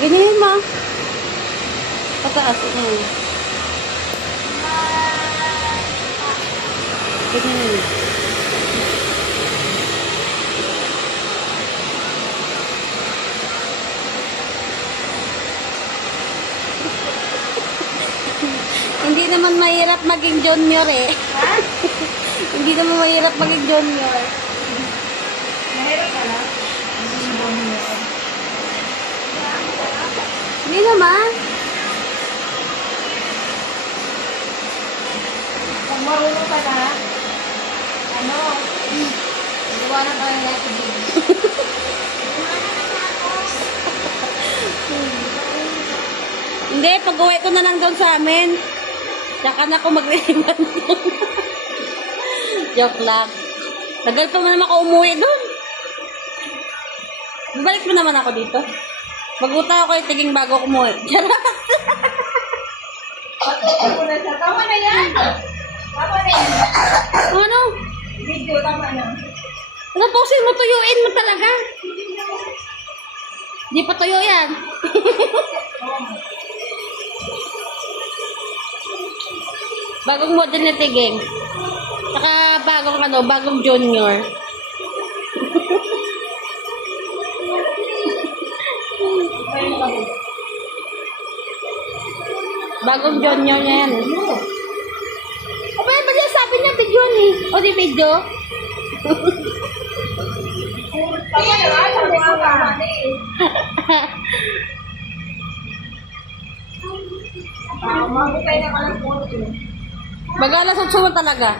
Ganyan ma. Pataas. Ganyan. Hindi naman mahirap maging junior eh. Ha? Hindi naman mahirap maging junior. Mahirap ka lang? Hindi naman. Pag marunong ka na, ano, iwanan ka lang natin din. Hindi, pag-uwi ko na lang doon sa amin. Tsaka na ako mag-iwan doon. Joke lang. Tagal pa naman ako umuwi doon. Balik mo naman ako dito. Magutang ako yung tiging bago ako umuwi. Charot! Ako na siya. Tama na yan! Tama na yan! Ano? Video, tama na. Ano posin mo? Tuyuin mo talaga. Di pa tuyo yan. Bagong model na tiging. Saka bagong junior. Bagong junior niya yan. O ba ba sabi niya video ni? O di video? Tama na, sabi ko ka. Mabukay na ka lang po. Magalas at sumo talaga.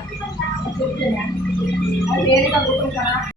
Ay, hindi ka gutom ka.